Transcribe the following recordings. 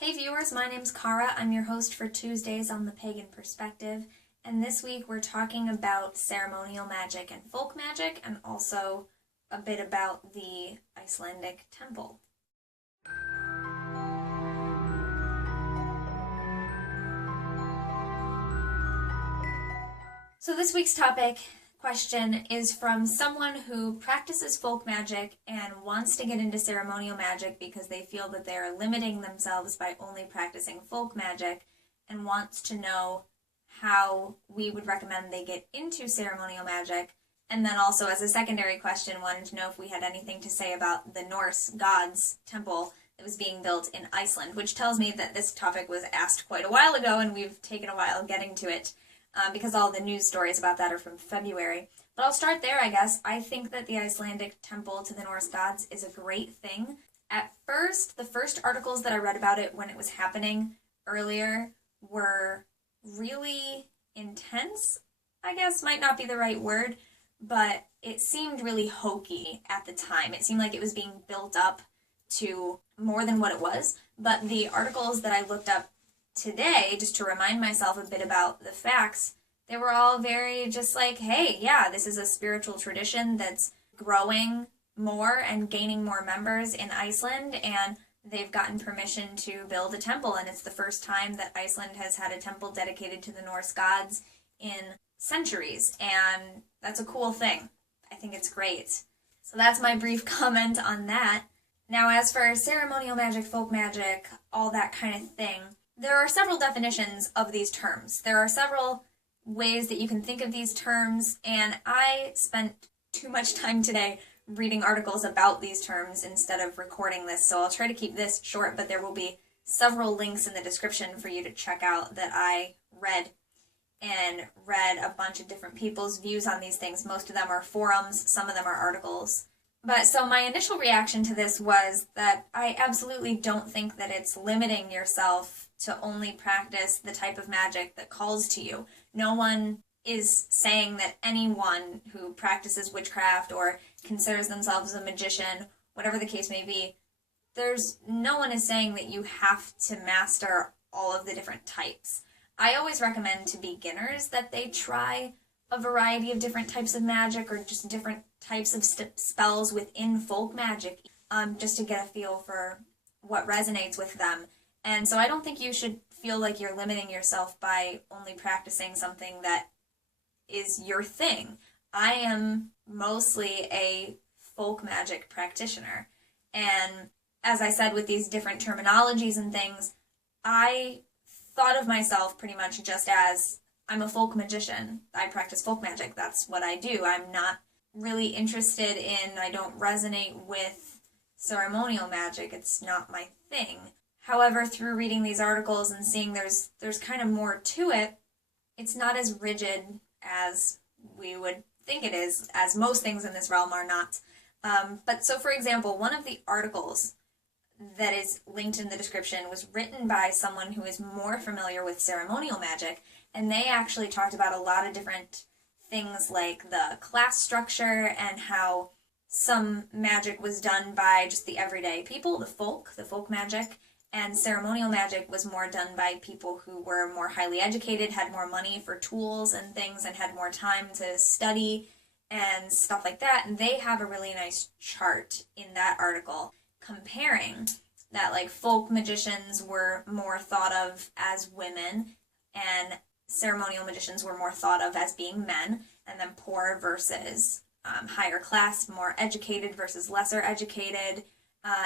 Hey viewers, my name's Cara. I'm your host for Tuesdays on the Pagan Perspective, and this week we're talking about ceremonial magic and folk magic, and also a bit about the Icelandic temple. So this week's question is from someone who practices folk magic and wants to get into ceremonial magic because they feel that they are limiting themselves by only practicing folk magic, and wants to know how we would recommend they get into ceremonial magic. And then also, as a secondary question, wanted to know if we had anything to say about the Norse gods temple that was being built in Iceland, which tells me that this topic was asked quite a while ago and we've taken a while getting to it. Because all the news stories about that are from February. But I'll start there, I guess. I think that the Icelandic temple to the Norse gods is a great thing. At first, the first articles that I read about it when it was happening earlier were really intense, I guess might not be the right word, but it seemed really hokey at the time. It seemed like it was being built up to more than what it was. But the articles that I looked up today, just to remind myself a bit about the facts, they were all very just like, hey, yeah, this is a spiritual tradition that's growing more and gaining more members in Iceland, and they've gotten permission to build a temple, and it's the first time that Iceland has had a temple dedicated to the Norse gods in centuries, and that's a cool thing. I think it's great. So that's my brief comment on that. Now, as for ceremonial magic, folk magic, all that kind of thing, there are several definitions of these terms. There are several ways that you can think of these terms, and I spent too much time today reading articles about these terms instead of recording this, so I'll try to keep this short, but there will be several links in the description for you to check out that I read a bunch of different people's views on these things. Most of them are forums, some of them are articles. But so my initial reaction to this was that I absolutely don't think that it's limiting yourself to only practice the type of magic that calls to you. No one is saying that anyone who practices witchcraft or considers themselves a magician, whatever the case may be, no one is saying that you have to master all of the different types. I always recommend to beginners that they try a variety of different types of magic, or just different types of spells within folk magic, just to get a feel for what resonates with them. And so I don't think you should feel like you're limiting yourself by only practicing something that is your thing. I am mostly a folk magic practitioner, and as I said, with these different terminologies and things, I thought of myself pretty much just as I'm a folk magician. I practice folk magic. That's what I do. I'm not really interested in, I don't resonate with ceremonial magic. It's not my thing. However, through reading these articles and seeing there's kind of more to it, it's not as rigid as we would think it is, as most things in this realm are not. But so, for example, one of the articles that is linked in the description was written by someone who is more familiar with ceremonial magic, and they actually talked about a lot of different things like the class structure and how some magic was done by just the everyday people, the folk magic, and ceremonial magic was more done by people who were more highly educated, had more money for tools and things, and had more time to study and stuff like that. And they have a really nice chart in that article comparing that, like, folk magicians were more thought of as women, and ceremonial magicians were more thought of as being men, and then poor versus higher class, more educated versus lesser educated,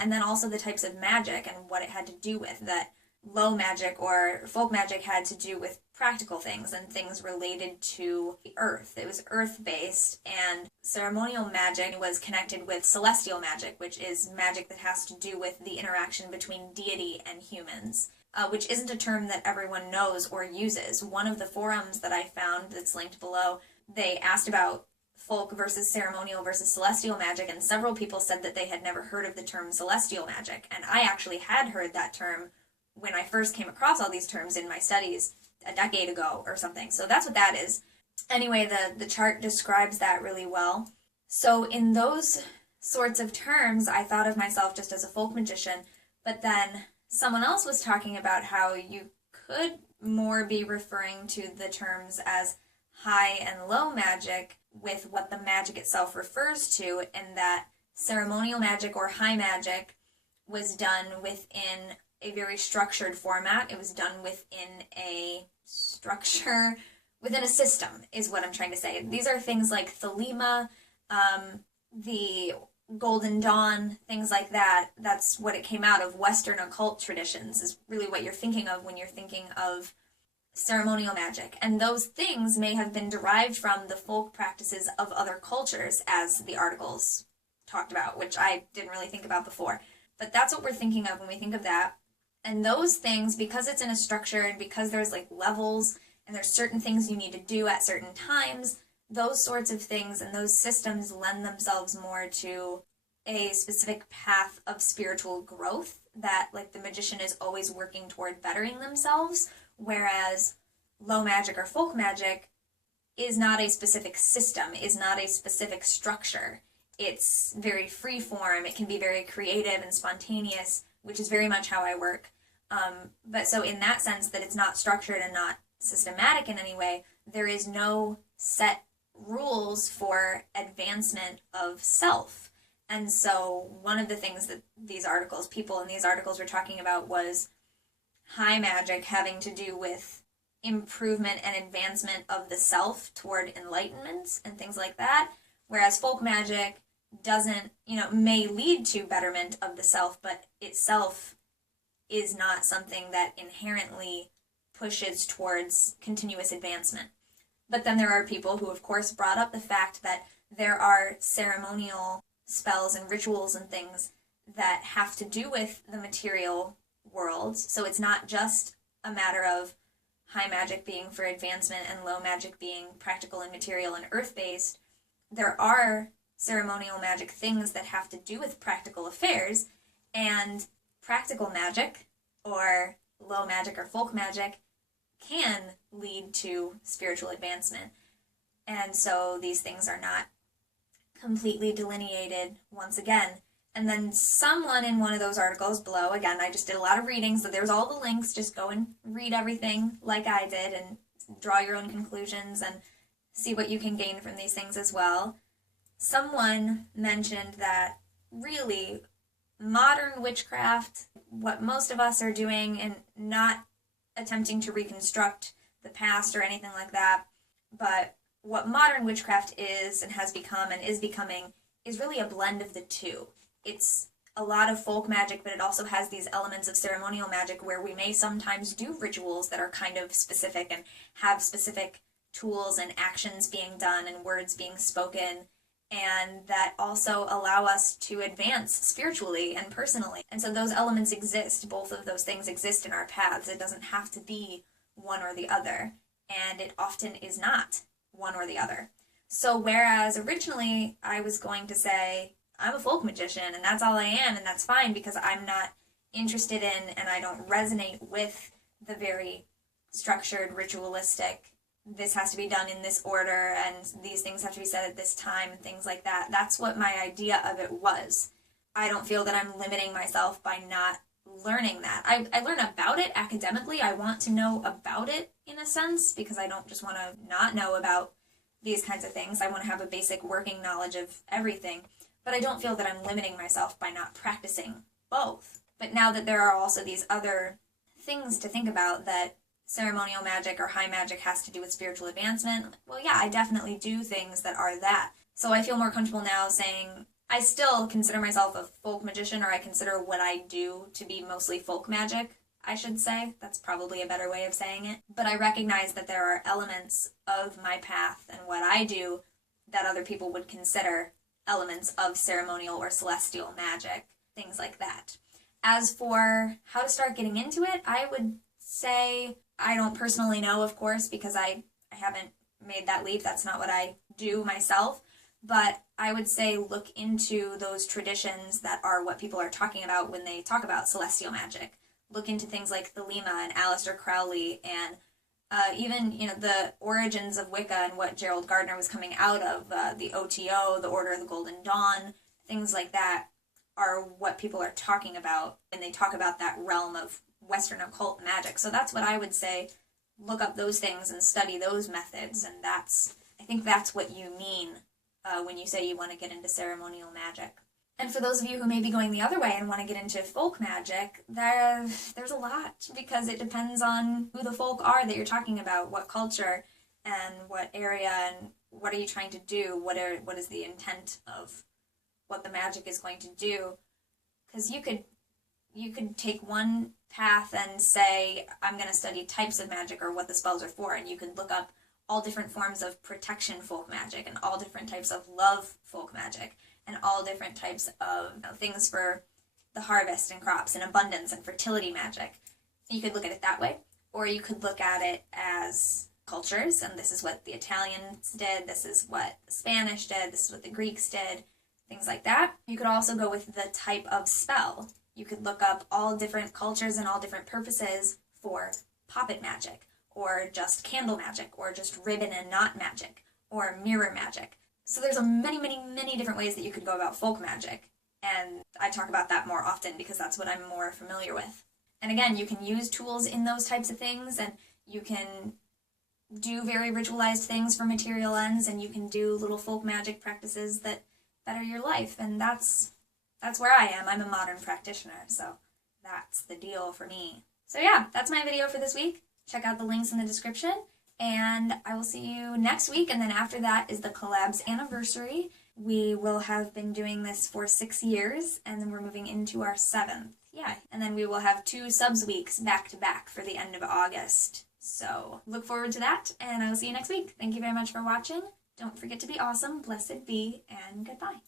and then also the types of magic and what it had to do with. That low magic or folk magic had to do with practical things and things related to the earth. It was earth-based, and ceremonial magic was connected with celestial magic, which is magic that has to do with the interaction between deity and humans, which isn't a term that everyone knows or uses. One of the forums that I found that's linked below, they asked about folk versus ceremonial versus celestial magic, and several people said that they had never heard of the term celestial magic, and I actually had heard that term when I first came across all these terms in my studies a decade ago or something. So that's what that is. Anyway, the chart describes that really well. So in those sorts of terms, I thought of myself just as a folk magician, but then Someone else was talking about how you could more be referring to the terms as high and low magic with what the magic itself refers to, and that ceremonial magic or high magic was done within a very structured format. It was done within a structure, within a system, is what I'm trying to say. These are things like Thelema, the Golden Dawn, things like that. That's what it came out of. Western occult traditions is really what you're thinking of when you're thinking of ceremonial magic. And those things may have been derived from the folk practices of other cultures, as the articles talked about, which I didn't really think about before. But that's what we're thinking of when we think of that. And those things, because it's in a structure and because there's like levels and there's certain things you need to do at certain times, those sorts of things and those systems lend themselves more to a specific path of spiritual growth that, like, the magician is always working toward bettering themselves, whereas low magic or folk magic is not a specific system, is not a specific structure. It's very free form. It can be very creative and spontaneous, which is very much how I work. But so in that sense that it's not structured and not systematic in any way, there is no set rules for advancement of self. And so one of the things that people in these articles were talking about was high magic having to do with improvement and advancement of the self toward enlightenment and things like that, whereas folk magic doesn't, may lead to betterment of the self, but itself is not something that inherently pushes towards continuous advancement. But then there are people who, of course, brought up the fact that there are ceremonial spells and rituals and things that have to do with the material world. So it's not just a matter of high magic being for advancement and low magic being practical and material and earth-based. There are ceremonial magic things that have to do with practical affairs, and practical magic, or low magic or folk magic, can lead to spiritual advancement. And so these things are not completely delineated once again. And then someone in one of those articles below, again, I just did a lot of reading, so there's all the links, just go and read everything like I did and draw your own conclusions and see what you can gain from these things as well. Someone mentioned that really modern witchcraft, what most of us are doing, and not attempting to reconstruct the past or anything like that, but what modern witchcraft is and has become and is becoming is really a blend of the two. It's a lot of folk magic, but it also has these elements of ceremonial magic where we may sometimes do rituals that are kind of specific and have specific tools and actions being done and words being spoken, and that also allow us to advance spiritually and personally. And so those elements exist. Both of those things exist in our paths. It doesn't have to be one or the other, and it often is not one or the other. So whereas originally I was going to say, I'm a folk magician and that's all I am, and that's fine because I'm not interested in and I don't resonate with the very structured, ritualistic, this has to be done in this order and these things have to be said at this time and things like that. That's what my idea of it was. I don't feel that I'm limiting myself by not learning that. I learn about it academically. I want to know about it in a sense because I don't just want to not know about these kinds of things. I want to have a basic working knowledge of everything. But I don't feel that I'm limiting myself by not practicing both. But now that there are also these other things to think about, that ceremonial magic or high magic has to do with spiritual advancement, well, yeah, I definitely do things that are that. So I feel more comfortable now saying I still consider myself a folk magician, or I consider what I do to be mostly folk magic, I should say. That's probably a better way of saying it. But I recognize that there are elements of my path and what I do that other people would consider elements of ceremonial or celestial magic, things like that. As for how to start getting into it, I would say I don't personally know, of course, because I haven't made that leap. That's not what I do myself. But I would say look into those traditions that are what people are talking about when they talk about celestial magic. Look into things like Thelema and Aleister Crowley and even, the origins of Wicca and what Gerald Gardner was coming out of, the OTO, the Order of the Golden Dawn, things like that are what people are talking about when they talk about that realm of Western occult magic. So that's what I would say. Look up those things and study those methods, and I think that's what you mean when you say you want to get into ceremonial magic. And for those of you who may be going the other way and want to get into folk magic, there's a lot, because it depends on who the folk are that you're talking about, what culture and what area, and what are you trying to do, what is the intent of what the magic is going to do. Because you could take one path and say, I'm going to study types of magic or what the spells are for, and you could look up all different forms of protection folk magic and all different types of love folk magic and all different types of things for the harvest and crops and abundance and fertility magic. You could look at it that way, or you could look at it as cultures, and this is what the Italians did, this is what the Spanish did, this is what the Greeks did, things like that. You could also go with the type of spell. You could look up all different cultures and all different purposes for poppet magic, or just candle magic, or just ribbon and knot magic, or mirror magic. So there's many different ways that you could go about folk magic, and I talk about that more often because that's what I'm more familiar with. And again, you can use tools in those types of things, and you can do very ritualized things for material ends, and you can do little folk magic practices that better your life, and that's where I am. I'm a modern practitioner, so that's the deal for me. So yeah, that's my video for this week. Check out the links in the description, and I will see you next week, and then after that is the collab's anniversary. We will have been doing this for 6 years, and then we're moving into our 7th. Yeah, and then we will have 2 subs weeks back to back for the end of August. So look forward to that, and I will see you next week. Thank you very much for watching. Don't forget to be awesome, blessed be, and goodbye.